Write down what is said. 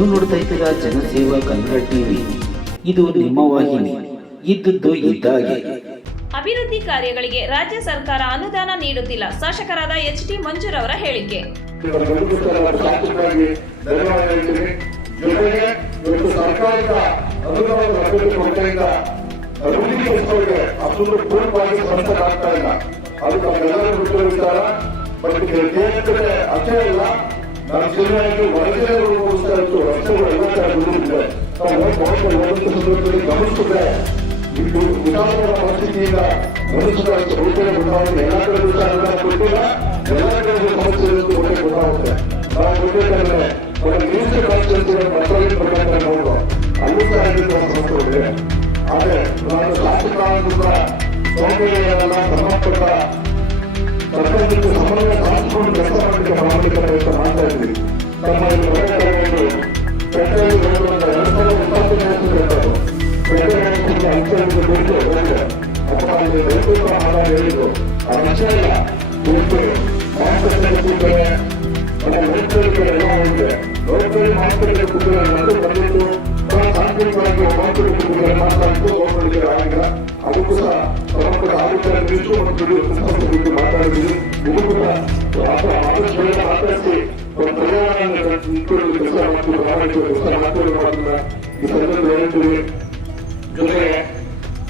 ನೀವು ನೋಡ್ತಾ ಇದ್ದೀರಾ ಜನಸೇವಾ ಕನ್ನಡ ಟಿವಿ. ಇದು ನಿಮ್ಮ ವಾಹಿನಿ. ಇದ್ದದ್ದು ಇದ್ದಾಗೆ ಅಭಿವೃದ್ಧಿ ಕಾರ್ಯಗಳಿಗೆ ರಾಜ್ಯ ಸರ್ಕಾರ ಅನುದಾನ ನೀಡುತ್ತಿಲ್ಲ. ಶಾಸಕರಾದ ಎಚ್ ಟಿ ಮಂಜೂರವರ ಹೇಳಿಕೆ. ಆಗ್ತಾ ಇಲ್ಲ. ಗೊತ್ತಿರೋ ಸಂದರ್ಭದಲ್ಲಿ ಗಮನಿಸಿದ್ರೆ ಇದು ವಿಧಾನಗಳ ಪರಿಸ್ಥಿತಿಯಿಂದ ಮನುಷ್ಯರ ಬಹುತೇಕ ಗೊತ್ತಾಗುತ್ತೆ ಎಲ್ಲ ಕಡೆ ವಿಚಾರ ಕೊಟ್ಟಿಲ್ಲ ಎಲ್ಲ ಕಡೆ ಸಮಸ್ಯೆ ಒಳ್ಳೆ ಗೊತ್ತಾಗುತ್ತೆ ನಾವು ಗೊತ್ತಿರ್ತಂದ್ರೆ ಒಂದು ನ್ಯೂಸ್ ಕಾನ್ಸ್ಟಿಟ್ಯೂನ್ಸಿಗಳ ಮಕ್ಕಳಿಗೆ ಪ್ರಕಾರ ನೋಡುವ ಅಲ್ಲೂ ಸಹ ಸಮಸ್ಯೆ ಇದೆ ಆದರೆ ನಾನು ಶಾಸಕರಾದ ಸೌಕರ್ಯಗಳನ್ನ ಸಂಬಂಧಪಟ್ಟ ಸರ್ಕಾರಕ್ಕೆ ಸಮನ್ವಯ ಸಾಧಿಸಿಕೊಂಡು ಕೆಲಸ ಮಾಡಲಿಕ್ಕೆ ಪ್ರಯತ್ನ ಮಾಡ್ತಾ ಇದ್ದೀವಿ ನಮ್ಮ ಬಿಟ್ಟು ಹೋಗಿದೆ ಅಥವಾ ಅಲ್ಲಿ ರೈತರು ಆಧಾರ ಹೇಳಿದ್ರು ಅದು ಅಷ್ಟೇ ಇಲ್ಲ ಇವತ್ತು ಮಾರುಕಟ್ಟೆ ಕೂತ್ರೆ ಮತ್ತೆ ರೈತರಿಗೆ ಎಲ್ಲ ಹೋಗಿದೆ ರೈತರಿಗೆ ಮಾರುಕಟ್ಟೆ ಕೂತ್ರೆ ಎಲ್ಲರೂ ಬಂದಿತ್ತು ತಾಂತ್ರಿಕವಾಗಿ ಮಾರುಕಟ್ಟೆ ಕೂತ್ರೆ ಮಾತಾಡಿದ್ದು ಹೋಗ್ಲಿಕ್ಕೆ ಆಗಿಲ್ಲ ಅದಕ್ಕೂ ಸಹ ಸಂಬಂಧಪಟ್ಟ ಆರೋಗ್ಯ ನಿರೀಕ್ಷೆ ಮತ್ತು ಸಂಸ್ಥೆ ಕುರಿತು ಮಾತಾಡಿದ್ವಿ ಇದು ಕೂಡ ಈ ಜೊತೆಗೆ